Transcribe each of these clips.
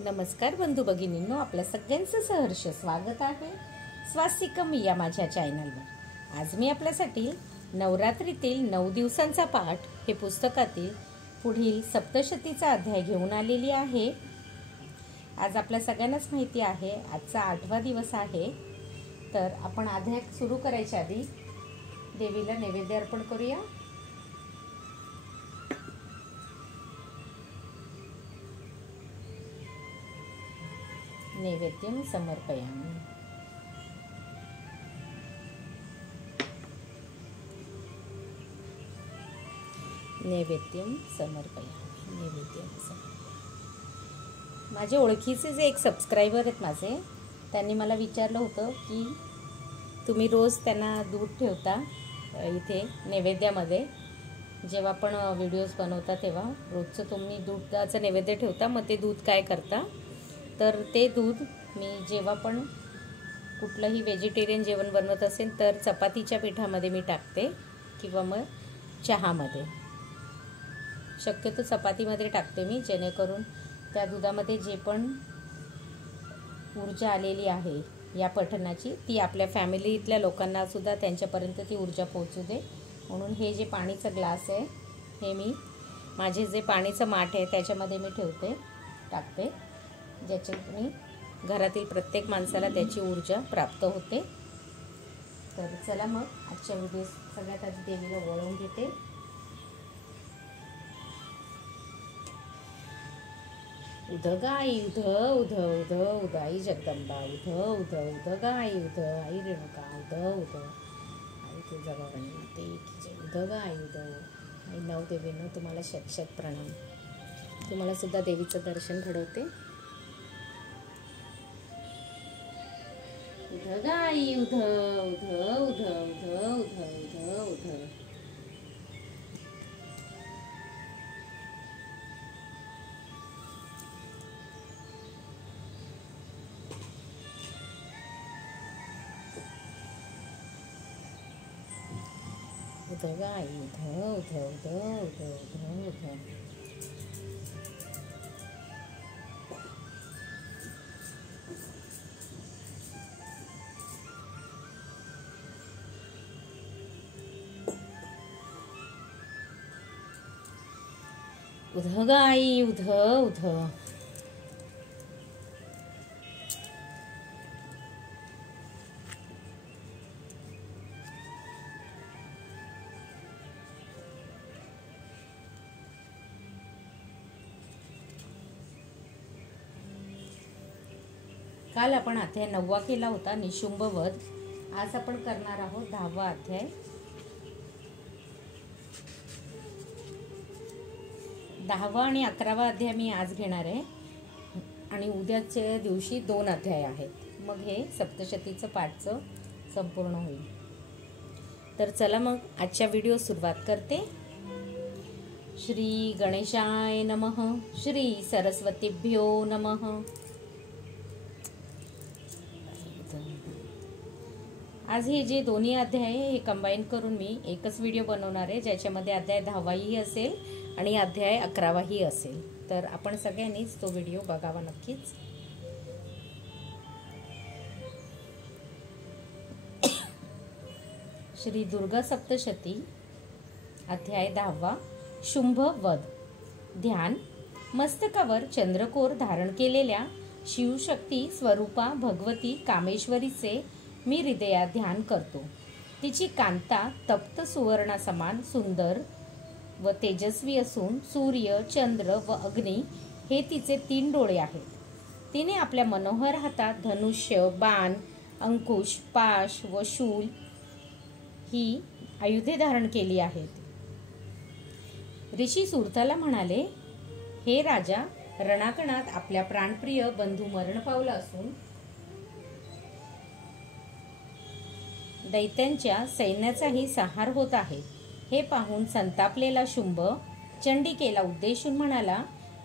नमस्कार बंधू भगिनींनो, आपलं सगळ्यांचं सहर्ष स्वागत आहे स्वास्तिकम या माझ्या चॅनलवर। आज मी आपल्यासाठी नवरात्रीतील 9 दिवसांचा पाठ हे पुस्तकातील पुढील सप्तशतीचा अध्याय घेऊन आलेली आहे। आज आपल्या सगळ्यांनाच माहिती आहे आजचा 8वा दिवस आहे, तर आपण अध्याय सुरू करायच्या आधी देवीला नैवेद्य अर्पण करूया। नैवेद्यम समर्पयामि। नैवेद्यम समर्पयामि। नैवेद्यम समर्पयामि। माझे ओळखीचे जे एक सबस्क्रायबर आहेत माझे, त्यांनी मला विचारलं होतं की तुम्ही रोज त्यांना दूध ठेवता इथे नैवेद्यामध्ये, जेव्हा पण व्हिडिओज बनवता तेव्हा रोजचं तुम्ही दुधाचं नैवेद्य ठेवता, मग ते दूध काय करता? तर ते दूध मी जेव्हा पण कुठलंही व्हेजिटेरियन जेवण बनवत असेल तर चपातीच्या पिठामध्ये मी टाकते किंवा मग चहामध्ये, शक्यतो चपातीमध्ये टाकते मी, जेणेकरून त्या दुधामध्ये जे पण ऊर्जा आलेली आहे या पठणाची ती आपल्या फॅमिलीतल्या लोकांना सुद्धा त्यांच्यापर्यंत ती ऊर्जा पोहोचू दे म्हणून हे जे पाणीचं ग्लास आहे हे मी माझे जे पाणीचं माठ आहे त्याच्यामध्ये मी टाकते, ज्याच्याने घरातील प्रत्येक माणसाला त्याची ऊर्जा प्राप्त होते। तर चला मग आजच्या व्हिडिओ सगळ्यात आधी देवीला वळवून घेते। उध गाई उध उध उध उध आई जगदंबा, उध उध उध गाई उध आई रेणुका, उध उध आई तुळजाभवानी माते की जय। उध गाई उध आई नवदेवींनो तुम्हाला शत प्रणाम। तुम्हाला सुद्धा देवीचं दर्शन घडवते। उध गाई उध उध उध उध उध उध उध। उध गाई उध उध उध उध उध उध। उध गाई उध उध। काल आपण अध्याय 9वा केला होता, निशुंभ वध। आज आपण करणार आहोत 10वा अध्याय। 10वा आणि 11वा अध्याय मी आज घेणार आहे आणि उद्याच्या दिवशी 2 अध्याय आहेत, मग हे सप्तशतीचं पाठचं संपूर्ण होईल। तर चला मग आजच्या व्हिडिओ सुरुवात करते। श्री गणेशाय नमः। श्री सरस्वतीभ्यो नमः। आज हे जे दोन्ही अध्याय आहे हे कंबाईन करून मी एकच व्हिडिओ बनवणार आहे, ज्याच्यामध्ये अध्याय 10वाही असेल आणि अध्याय 11वाही असेल। तर आपण सगळ्यांनीच तो व्हिडिओ बघावा नक्कीच। श्री दुर्गा सप्तशती अध्याय 10वा शुंभ वध। ध्यान। मस्तकावर चंद्रकोर धारण केलेल्या शिवशक्ती स्वरूपा भगवती कामेश्वरीचे मी हृदयात ध्यान करतो। तिची कांता तप्त सुवर्णासमान सुंदर व तेजस्वी असून सूर्य, चंद्र व अग्नी हे तिचे 3 डोळे आहेत। तिने आपल्या मनोहर हातात धनुष्य, बाण, अंकुश, पाश व शूल ही आयुधे धारण केली आहेत। ऋषी सुरताला म्हणाले, हे राजा, रणाकणात आपल्या प्राणप्रिय बंधू मरण पावला असून दैत्यांच्या सैन्याचाही संहार होत आहे। हे पाहून संतापलेला शुंभ चंडिकेला उद्देशून म्हणाला,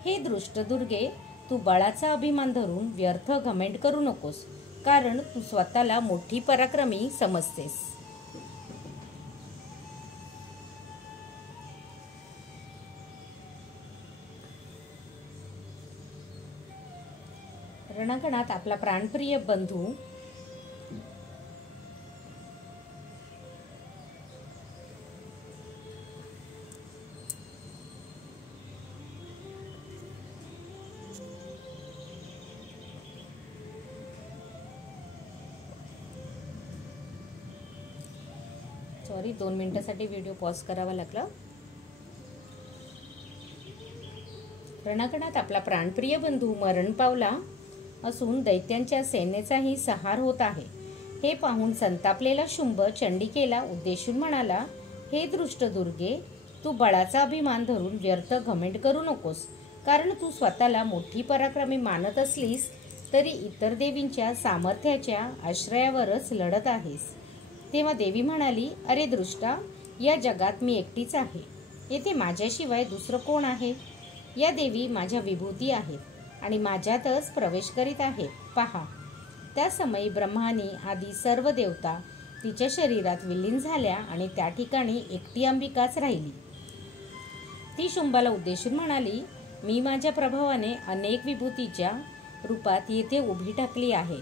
हे दृष्टदुर्गे, तू बळाचा अभिमान धरून व्यर्थ घमेंड करू नकोस, कारण तू स्वतःला मोठी पराक्रमी समजतेस। रणांगणात आपला प्राणप्रिय बंधू सॉरी 2 मिनिटांसाठी व्हिडिओ पॉज करावा लागला। रणांगणात आपला प्राणप्रिय बंधू मरण पावला असून दैत्यांच्या सेनेचाही संहार होत आहे। हे पाहून संतापलेला शुंभ चंडिकेला उद्देशून म्हणाला, हे दृष्ट दुर्गे, तू बळाचा अभिमान धरून व्यर्थ घमेंड करू नकोस, कारण तू स्वतःला मोठी पराक्रमी मानत असलीस तरी इतर देवींच्या सामर्थ्याच्या आश्रयावरच लढत आहेस। तेव्हा देवी म्हणाली, अरे दृष्टा, या जगात मी एकटीच आहे, येथे माझ्याशिवाय दुसरं कोण आहे? या देवी माझ्या विभूती आहेत आणि माझ्यातच प्रवेश करीत आहेत, पहा। त्या समयी ब्रह्मानी आदी सर्व देवता तिच्या शरीरात विलीन झाल्या आणि त्या ठिकाणी एकटी अंबिकाच राहिली। ती शुंभाला उद्देशून म्हणाली, मी माझ्या प्रभावाने अनेक विभूतीच्या रूपात येथे उभी टाकली आहे।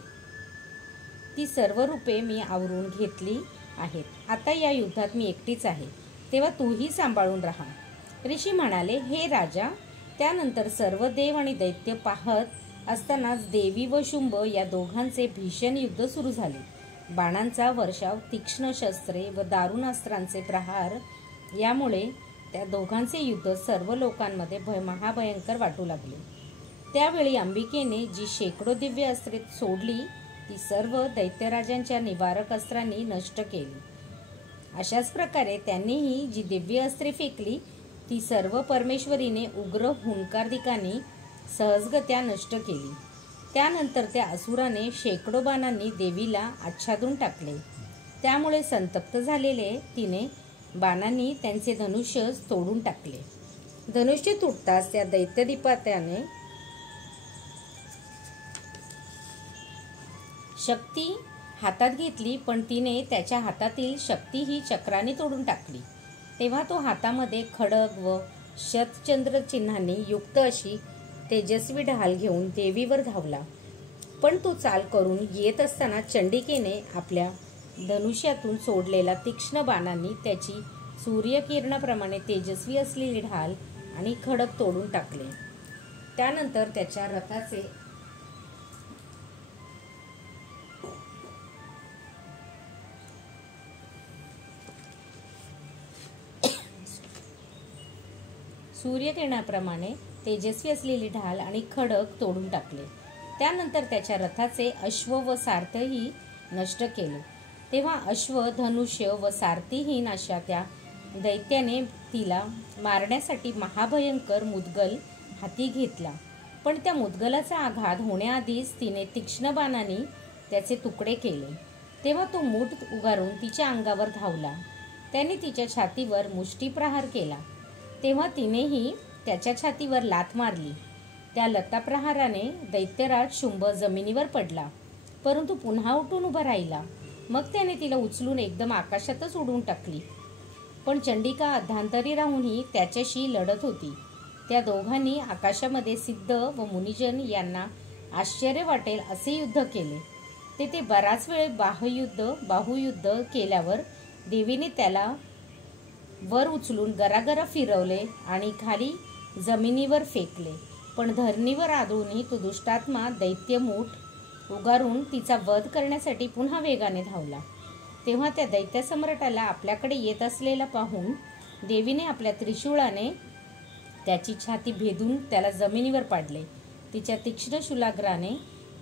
ती सर्व रूपे मी आवरून घेतली आहेत। आता या युद्धात मी एकटीच आहे, तेव्हा तूही सांभाळून राहा। ऋषी म्हणाले, हे राजा। त्यानंतर सर्व देव आणि दैत्य पाहत असतानाच देवी व शुंभ या दोघांचे भीषण युद्ध सुरू झाले। बाणांचा वर्षाव, तीक्ष्ण शस्त्रे व दारुण अस्त्रांचे प्रहार यामुळे त्या दोघांचे युद्ध सर्व लोकांमध्ये महाभयंकर वाटू लागले। त्यावेळी अंबिकेने जी शेकडो दिव्य अस्त्रे सोडली ती सर्व दैत्यराजांच्या निवारक अस्त्रांनी नष्ट केली। अशाच प्रकारे त्यांनीही जी दिव्य अस्त्रे फेकली ती सर्व परमेश्वरीने उग्र हुंकारदिकांनी सहजगत्या नष्ट केली। त्यानंतर त्या असुराने शेकडो बाणांनी देवीला आच्छादून टाकले। त्यामुळे संतप्त झालेले तिने बाणांनी त्यांचे धनुष्य तोडून टाकले। धनुष्य तुटताच त्या दैत्यदिपात्याने शक्ती हातात घेतली, पण तिने त्याच्या हातातील शक्ती ही चक्राने तोडून टाकली। तेव्हा तो हातामध्ये खडग व शतचंद्र चिन्हांनी युक्त अशी तेजस्वी ढाल घेऊन देवीवर धावला। पण तो चाल करून येत असताना चंडिकेने आपल्या धनुष्यातून सोडलेल्या तीक्ष्ण बाणांनी त्याची सूर्यकिरणाप्रमाणे तेजस्वी असलेली ढाल आणि खडग तोडून टाकले। त्यानंतर त्याच्या रथाचे सूर्यकिरणाप्रमाणे तेजस्वी असलेली ढाल आणि खडग तोडून टाकले। त्यानंतर त्याच्या रथाचे अश्व व सारथीही नष्ट केले। तेव्हा अश्व, धनुष्य व सारथीहीन अशा त्या दैत्याने तिला मारण्यासाठी महाभयंकर मुदगल हाती घेतला। पण त्या मुदगलाचा आघात होण्याआधीच तिने तीक्ष्ण बाणांनी त्याचे तुकडे केले। तेव्हा तो मूठ उगारून तिच्या अंगावर धावला। त्याने तिच्या छातीवर मुष्टीप्रहार केला। तेव्हा तिनेही त्याच्या छातीवर लाथ मारली। त्या लताप्रहाराने दैत्यराज शुंभ जमिनीवर पडला, परंतु पुन्हा उठून उभा राहिला। मग त्याने तिला उचलून एकदम आकाशातच उडवून टाकली। पण चंडिका अध्यांतरी राहूनही त्याच्याशी लढत होती। त्या दोघांनी आकाशामध्ये सिद्ध व मुनिजन यांना आश्चर्य वाटेल असे युद्ध केले। तेथे बराच वेळ बाहुयुद्ध केल्यावर देवीने त्याला वर उचलून गरागरा फिरवले आणि खाली जमिनीवर फेकले। पण धरणीवर आदळूनही तो दुष्टात्मा दैत्यमूठ उगारून तिचा वध करण्यासाठी पुन्हा वेगाने धावला। तेव्हा त्या दैत्य सम्राटाला आपल्याकडे येत असलेला पाहून देवीने आपल्या त्रिशूळाने त्याची छाती भेदून त्याला जमिनीवर पाडले। तिच्या तीक्ष्ण शूलाग्राने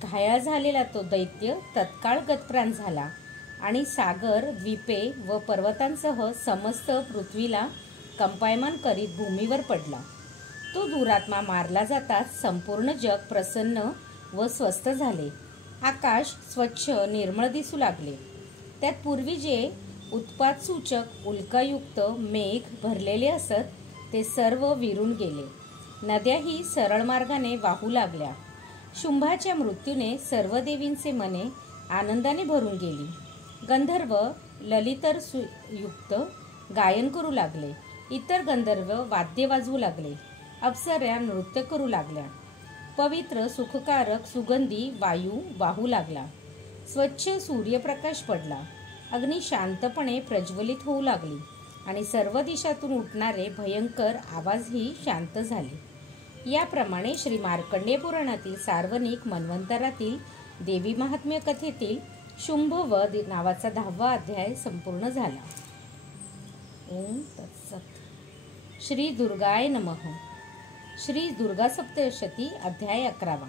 घायाळ झालेला तो दैत्य तत्काळ गतप्राण झाला आणि सागर, द्वीपे व पर्वतांसह समस्त पृथ्वीला कंपायमान करीत भूमीवर पडला। तो दुरात्मा मारला जाताच संपूर्ण जग प्रसन्न व स्वस्थ झाले। आकाश स्वच्छ निर्मळ दिसू लागले। त्यात पूर्वी जे उत्पातसूचक उल्कायुक्त मेघ भरलेले असत ते सर्व विरून गेले। नद्याही सरळ मार्गाने वाहू लागल्या। शुंभाच्या मृत्यूने सर्व देवींचे मने आनंदाने भरून गेली। गंधर्व ललितरयुक्त गायन करू लागले। इतर गंधर्व वाद्य वाजवू लागले। अप्सऱ्या नृत्य करू लागल्या। पवित्र सुखकारक सुगंधी वायू वाहू लागला. स्वच्छ सूर्यप्रकाश पडला. अग्नी शांतपणे प्रज्वलित होऊ लागली आणि सर्व दिशातून उठणारे भयंकर आवाजही शांत झाले. याप्रमाणे श्री मार्कंडेय पुराणातील सार्वनिक मन्वंतरातील देवी महात्म्य कथेतील शुंभवध नावाचा 10वा अध्याय संपूर्ण झाला. ओम तत्सत. श्री दुर्गाय नमः. श्री दुर्गा सप्तशती अध्याय 11.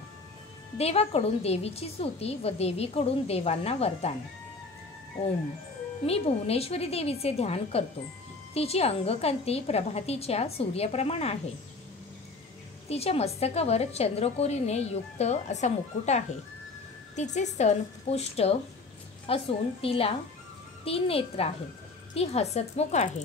देवाकडून देवीची स्तुती व देवीकडून देवांना वरदान. ओम. मी भुवनेश्वरी देवीचे ध्यान करतो. तिची अंगकांती प्रभातीच्या सूर्याप्रमाण आहे. तिच्या मस्तकावर चंद्रकोरीने युक्त असा मुकुट आहे. तिचे स्तन पुष्ट असून तिला 3 नेत्र आहेत. ती हसतमुख आहे.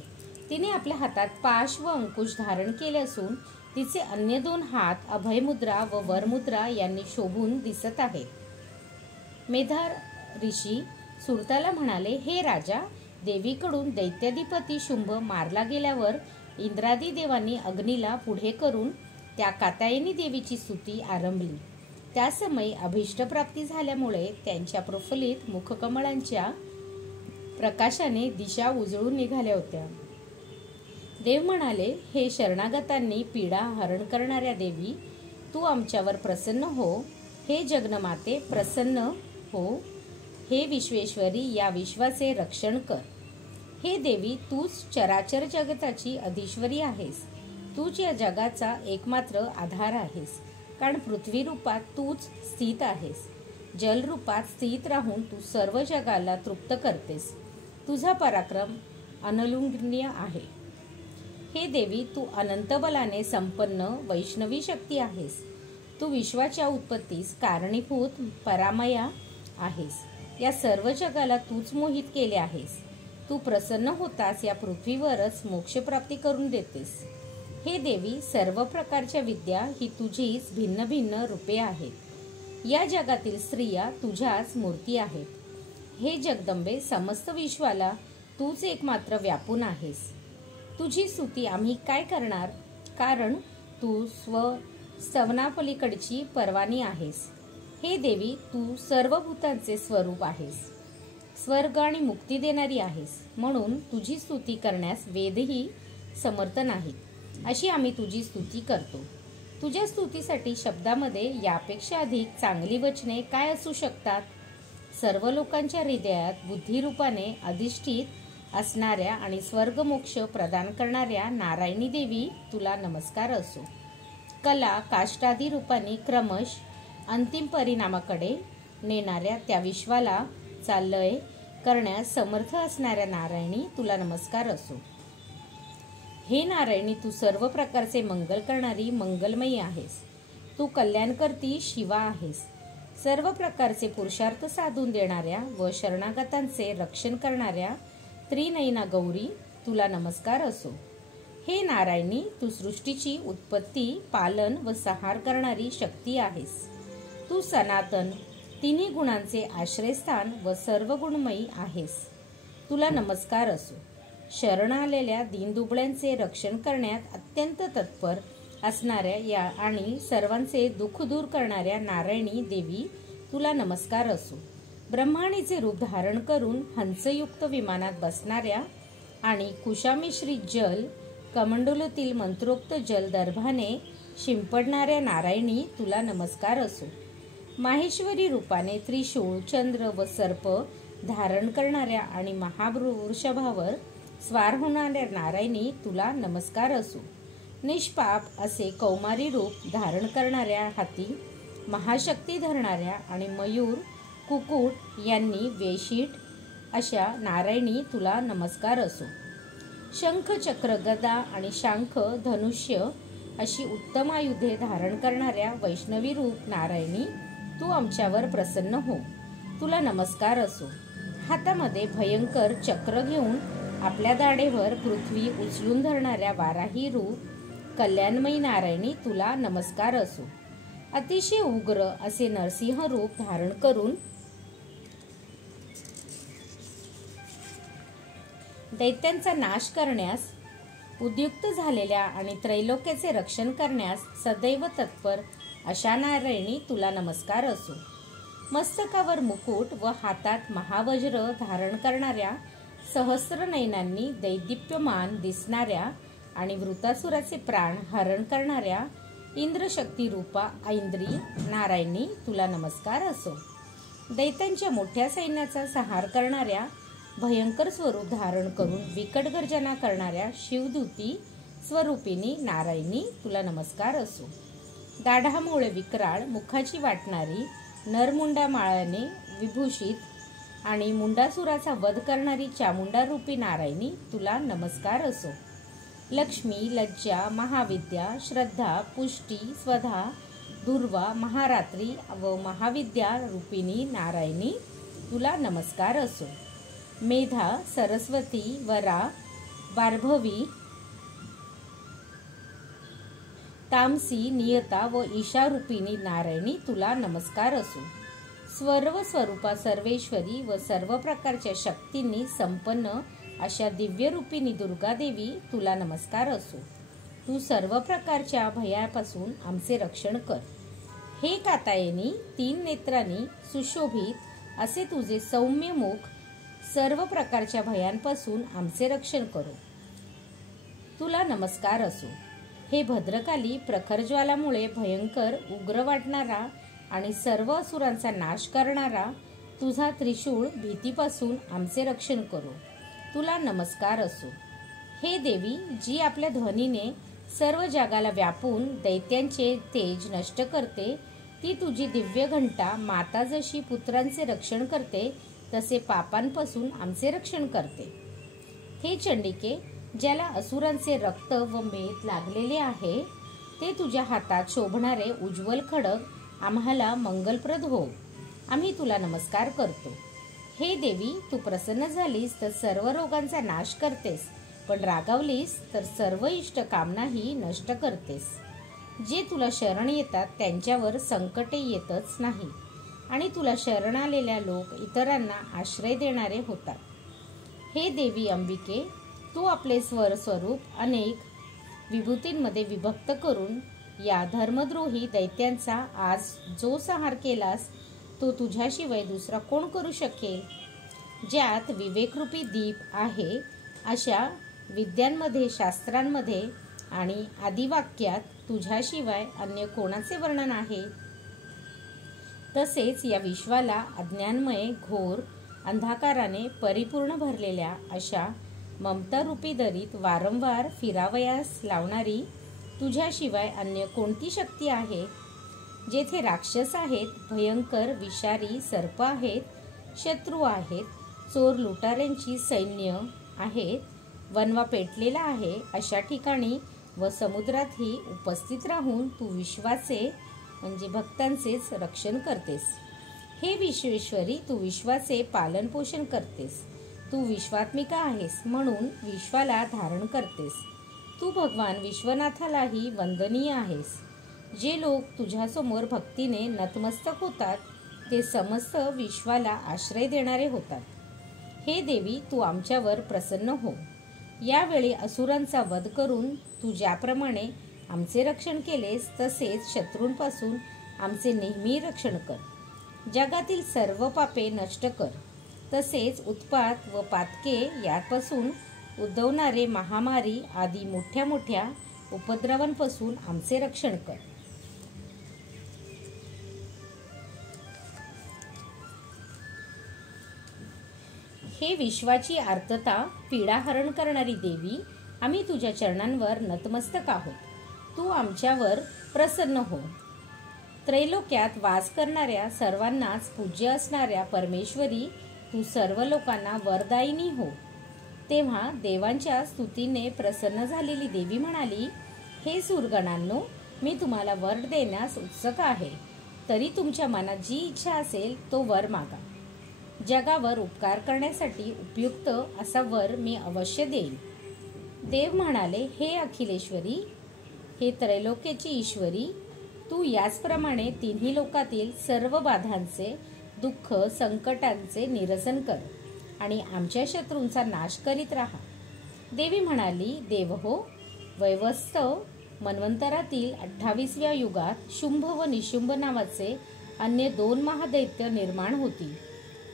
तिने आपल्या हातात पाश व अंकुश धारण केले असून तिचे अन्य 2 हात अभयमुद्रा व वरमुद्रा यांनी शोभून दिसत आहेत. मेधार ऋषी सुरताला म्हणाले, हे राजा, देवीकडून दैत्याधिपती शुंभ मारला गेल्यावर इंद्रादी देवांनी अग्नीला पुढे करून त्या कात्यायनी देवीची स्तुती आरंभली. त्या समयी अभिष्टप्राप्ती झाल्यामुळे त्यांच्या प्रफुल्लित मुखकमळांच्या प्रकाशाने दिशा उजळून निघाल्या होत्या. देव म्हणाले, हे शरणागतांनी पीडा हरण करणाऱ्या देवी, तू आमच्यावर प्रसन्न हो. हे जगन्माते प्रसन्न हो. हे विश्वेश्वरी, या विश्वाचे रक्षण कर. हे देवी, तूच चराचर जगताची अधीश्वरी आहेस. तूच या जगाचा एकमात्र आधार आहेस, कारण पृथ्वी रूपात तूच स्थित आहेस. जल रूपात स्थित राहून तू सर्व जगाला तृप्त करतेस. तुझा पराक्रम अनलुंघनीय आहे. हे देवी, तू अनंत बलाने संपन्न वैष्णवी शक्ती आहेस. तू विश्वाच्या उत्पत्तीस कारणीभूत परामया आहेस. या सर्व जगाला तूच मोहित केले आहेस. तू प्रसन्न होतास या पृथ्वीवरच मोक्षप्राप्ती करून देतेस. हे देवी, सर्व प्रकारच्या विद्या ही तुझीच भिन्न भिन्न रूपे आहेत. या जगातील स्त्रिया तुझ्याच मूर्ती आहेत. हे जगदंबे, समस्त विश्वाला तूच एकमात्र व्यापून आहेस. तुझी स्तुती आम्ही काय करणार, कारण तू स्तवनापलीकडची परवानी आहेस. हे देवी, तू सर्व भूतांचे स्वरूप आहेस. स्वर्ग आणि मुक्ती देणारी आहेस. म्हणून तुझी स्तुती करण्यास वेदही समर्थ नाहीत. अशी आम्ही तुझी स्तुती करतो. तुझ्या स्तुतीसाठी शब्दामध्ये यापेक्षा अधिक चांगली वचने काय असू शकतात. सर्व लोकांच्या हृदयात बुद्धिरूपाने अधिष्ठित असणाऱ्या आणि स्वर्गमोक्ष प्रदान करणाऱ्या नारायणी देवी, तुला नमस्कार असो. कला काष्टादी रूपाने क्रमश अंतिम परिणामाकडे नेणाऱ्या त्या विश्वाला चालय करण्यास समर्थ असणाऱ्या नारायणी, तुला नमस्कार असो. हे नारायणी, तू सर्व प्रकारचे मंगल करणारी मंगलमयी आहेस. तू कल्याणकर्ती शिवा आहेस. सर्व प्रकारचे पुरुषार्थ साधून देणाऱ्या व शरणागतांचे रक्षण करणाऱ्या त्रिनयना गौरी, तुला नमस्कार असो. हे नारायणी, तू सृष्टीची उत्पत्ती, पालन व संहार करणारी शक्ती आहेस. तू सनातन 3 गुणांचे आश्रयस्थान व सर्व गुणमयी आहेस. तुला नमस्कार असो. शरण आलेल्या दीनदुबळ्यांचे रक्षण करण्यात अत्यंत तत्पर असणाऱ्या या आणि सर्वांचे दुःख दूर करणाऱ्या नारायणी देवी, तुला नमस्कार असो. ब्रह्माणीचे रूप धारण करून हंसयुक्त विमानात बसणाऱ्या आणि कुशामिश्रित जल कमंडलूतील मंत्रोक्त जलदर्भाने शिंपडणाऱ्या नारायणी, तुला नमस्कार असो. माहेश्वरी रूपाने त्रिशूळ, चंद्र व सर्प धारण करणाऱ्या आणि महावृषभावर स्वार होणाऱ्या नारायणी, तुला नमस्कार असो. निष्पाप असे कौमारी रूप धारण करणाऱ्या, हाती महाशक्ती धरणाऱ्या आणि मयूर कुकुट यांनी वेशीट अशा नारायणी, तुला नमस्कार असो. शंख, चक्र, गदा आणि शांख, धनुष्य अशी उत्तम आयुधे धारण करणाऱ्या वैष्णवी रूप नारायणी, तू आमच्यावर प्रसन्न हो. तुला नमस्कार असो. हातामध्ये भयंकर चक्र घेऊन आपल्या दाढेवर पृथ्वी उचलून धरणाऱ्या वाराही रूप कल्याणमयी नारायणी, तुला नमस्कार असो. अतिशय उग्र असे नरसिंह रूप धारण करून दैत्यांचा नाश करण्यास उद्युक्त झालेल्या आणि त्रैलोक्याचे रक्षण करण्यास सदैव तत्पर अशा नारायणी तुला नमस्कार असो. मस्तकावर मुकुट व हातात महावज्र धारण करणाऱ्या, सहस्र नयनांनी दैदिप्यमान दिसणाऱ्या आणि वृतासुराचे प्राण हरण करणाऱ्या इंद्रशक्ती रूपा ऐंद्री नारायणी तुला नमस्कार असो. दैत्यांच्या मोठ्या सैन्याचा संहार करणाऱ्या, भयंकर स्वरूप धारण करून विकट गर्जना करणाऱ्या शिवदूती स्वरूपिणी नारायणी तुला नमस्कार असो. दाढामुळे विक्राळ, मुखाची वाटणारी, नरमुंडा माळाने विभूषित आणि मुंडासुराचा वध करणारी चामुंडा रूपी नारायणी तुला नमस्कार असो. लक्ष्मी, लज्जा, महाविद्या, श्रद्धा, पुष्टी, स्वधा, दुर्वा, महारात्री व महाविद्या रूपिणी नारायणी तुला नमस्कार असो. मेधा, सरस्वती, वरा, वार्भवी, तामसी, नियता व ईशा रूपिणी नारायणी तुला नमस्कार असो. सर्व स्वरूपा सर्वेश्वरी व सर्व प्रकारच्या शक्तींनी संपन्न अशा दिव्य रूपिणी दुर्गादेवी तुला नमस्कार असो. तू सर्व प्रकारच्या भयापासून आमचे रक्षण कर. हे कात्यायनी, 3 नेत्रांनी सुशोभित असे तुझे सौम्य मुख सर्व प्रकारच्या भयांपासून आमचे रक्षण करो. तुला नमस्कार असो. हे भद्रकाली, प्रखर ज्वालामुळे भयंकर उग्र वाटणारा आणि सर्व असुरांचा नाश करणारा तुझा त्रिशूळ भीतीपासून आमचे रक्षण करो. तुला नमस्कार असो. हे देवी, जी आपल्या ध्वनीने सर्व जगाला व्यापून दैत्यांचे तेज नष्ट करते, ती तुझी दिव्य घंटा माता जशी पुत्रांचे रक्षण करते तसे पापांपासून आमचे रक्षण करते. हे चंडिके, ज्याला असुरांचे रक्त व मेद लागलेले आहे, ते तुझ्या हातात शोभणारे उज्ज्वल खडग आम्हाला मंगलप्रद हो. आम्ही तुला नमस्कार करतो. हे देवी, तू प्रसन्न झालीस तर सर्व रोगांचा नाश करतेस, पण रागावलीस तर सर्व इष्ट कामनाही नष्ट करतेस. जे तुला शरण येतात त्यांच्यावर संकटे येतच नाही आणि तुला शरण आलेल्या लोक इतरांना आश्रय देणारे होतात. हे देवी अंबिके, तू आपले स्वरूप अनेक विभूतींमध्ये विभक्त करून या धर्मद्रोही दैत्यांचा आज जो संहार केलास, तो तुझ्याशिवाय दुसरा कोण करू शकेल. ज्यात विवेकरूपी दीप आहे, अशा विद्यांमध्ये, शास्त्रांमध्ये आणि आदिवाक्यात तुझ्याशिवाय अन्य कोणाचे वर्णन आहे. तसेच या विश्वाला अज्ञानमय घोर अंधकाराने परिपूर्ण भरलेल्या अशा ममतारूपी दरीत वारंवार फिरावयास लावणारी तुझ्याशिवाय अन्य कोणती शक्ती आहे. जेथे राक्षस आहेत, भयंकर विषारी सर्प आहेत, शत्रू आहेत, चोर लुटाऱ्यांची सैन्य आहेत, वनवा पेटलेला आहे, अशा ठिकाणी व समुद्रातही उपस्थित राहून तू विश्वाचे म्हणजे भक्तांचेच रक्षण करतेस. हे विश्वेश्वरी, तू विश्वाचे पालन पोषण करतेस. तू विश्वात्मिका आहेस म्हणून विश्वाला धारण करतेस. तू भगवान विश्वनाथालाही वंदनीय आहेस. जे लोक तुझ्यासमोर भक्तीने नतमस्तक होतात ते समस्त विश्वाला आश्रय देणारे होतात. हे देवी, तू आमच्यावर प्रसन्न हो. यावेळी असुरांचा वध करून तू ज्याप्रमाणे आमचे रक्षण केलेस तसेच शत्रूंपासून आमचे नेहमी रक्षण कर. जगातील सर्व पापे नष्ट कर. तसेच उत्पात व पातके यापासून उद्भवणारे महामारी आदी मोठ्या मोठ्या उपद्रवांपासून आमचे रक्षण कर. हे विश्वाची आर्तता पीडाहरण करणारी देवी, आम्ही तुझ्या चरणांवर नतमस्तक आहोत. तू आमच्यावर प्रसन्न हो. त्रैलोक्यात वास करणाऱ्या सर्वांनाच पूज्य असणाऱ्या परमेश्वरी, तू सर्व लोकांना वरदायिनी हो. तेव्हा देवांच्या स्तुतीने प्रसन्न झालेली देवी म्हणाली, हे सुरगणांनो, मी तुम्हाला वर देण्यास उत्सुक आहे. तरी तुमच्या मनात जी इच्छा असेल तो वर मागा. जगावर उपकार करण्यासाठी उपयुक्त असा वर मी अवश्य देईन. देव म्हणाले, हे अखिलेश्वरी, हे त्रैलोक्याची ईश्वरी, तू याचप्रमाणे तिन्ही लोकातील सर्व बाधांचे, दुःख, संकटांचे निरसन कर आणि आमच्या शत्रूंचा नाश करीत राहा. देवी म्हणाली, देव हो, वैवस्त मन्वंतरातील 28व्या युगात शुंभ व निशुंभ नावाचे अन्य 2 महादैत्य निर्माण होतील,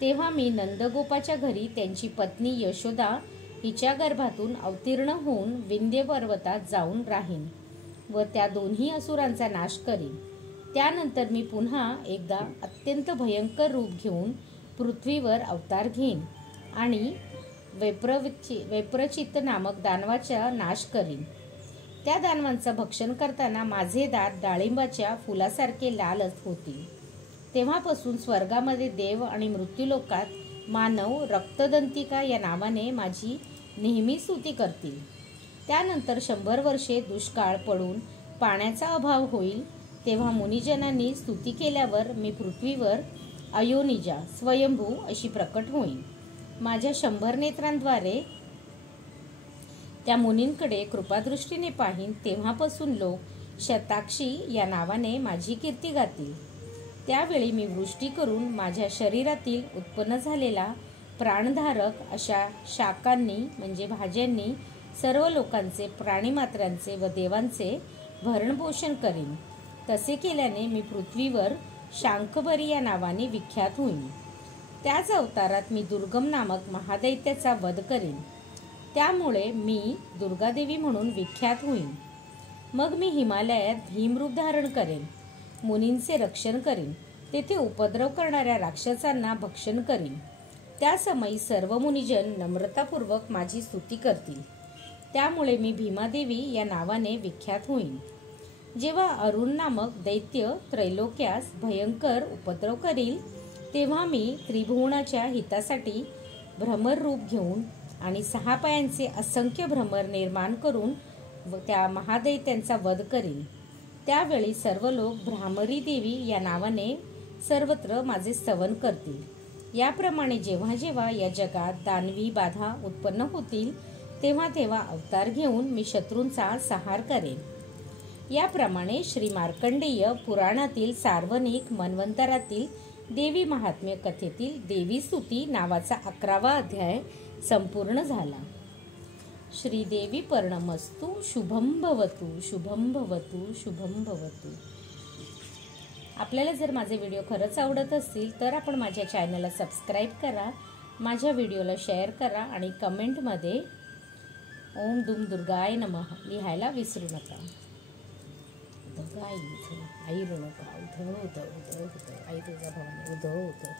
तेव्हा मी नंदगोपाच्या घरी त्यांची पत्नी यशोदा हिच्या गर्भातून अवतीर्ण होऊन विंध्य पर्वतात जाऊन राहीन व त्या दोन्ही असुरांचा नाश करीन. त्यानंतर मी पुन्हा एकदा अत्यंत भयंकर रूप घेऊन पृथ्वीवर अवतार घेईन आणि वैप्रचित्त नामक दानवाचा नाश करीन. त्या दानवांचा भक्षण करताना माझे दात डाळिंबाच्या फुलासारखे लाल होतील. तेव्हापासून स्वर्गामध्ये देव आणि मृत्यूलोकात मानव रक्तदंतिका या नावाने माझी नेहमी स्तुती करतील. त्यानंतर 100 वर्षे दुष्काळ पडून पाण्याचा अभाव होईल. तेव्हा मुनिजनांनी स्तुती केल्यावर मी पृथ्वीवर अयोनिजा स्वयंभू अशी प्रकट होईन. माझ्या 100 नेत्रांद्वारे त्या मुनींकडे कृपादृष्टीने पाहीन. तेव्हापासून लोक शताक्षी या नावाने माझी कीर्ती गातील. त्यावेळी मी वृष्टी करून माझ्या शरीरातील उत्पन्न झालेला प्राणधारक अशा शाकांनी म्हणजे भाज्यांनी सर्व लोकांचे, प्राणीमात्रांचे व देवांचे भरणपोषण करीन. तसे केल्याने मी पृथ्वीवर शांखभरी या नावाने विख्यात होईन. त्याच अवतारात मी दुर्गम नामक महादैत्याचा वध करीन. त्यामुळे मी दुर्गादेवी म्हणून विख्यात होईन. मग मी हिमालयात भीमरूप धारण करेन, मुनींचे रक्षण करीन, तेथे उपद्रव करणाऱ्या राक्षसांना भक्षण करीन. त्या समयी सर्व मुनिजन नम्रतापूर्वक माझी स्तुती करतील. त्यामुळे मी भीमादेवी या नावाने विख्यात होईन. जेव्हा अरुण नामक दैत्य त्रैलोक्यास भयंकर उपद्रव करील, तेव्हा मी त्रिभुवनाच्या हितासाठी भ्रमर रूप घेऊन आणि 6 पायांचे असंख्य भ्रमर निर्माण करून त्या महादैत्यांचा वध करीन. त्यावेळी सर्व लोक भ्रामरी देवी या नावाने सर्वत्र माझे स्तवन करतील. याप्रमाणे जेव्हा जेव्हा या जगात दानवी बाधा उत्पन्न होतील, तेव्हा तेव्हा अवतार घेऊन मी शत्रूंचा संहार करेन. याप्रमाणे श्री मार्कंडेय पुराणातील सार्वनिक मन्वंतरातील देवी महात्म्य कथेतील देवी स्तुती नावाचा 11वा अध्याय संपूर्ण झाला. श्रीदेवी पर्णमस्तु. शुभम भवतु, शुभम भवतु, शुभम भवतु. आपल्याला जर माझे व्हिडिओ खरंच आवडत असतील तर आपण माझ्या चॅनलला सबस्क्राईब करा, माझ्या व्हिडिओला शेअर करा आणि कमेंटमध्ये ओम दुम दुर्गाय नमः लिहायला विसरू नका. आई ऋणू का उधो उधो उधो उधो आई तुझा भवानी उधो उधो.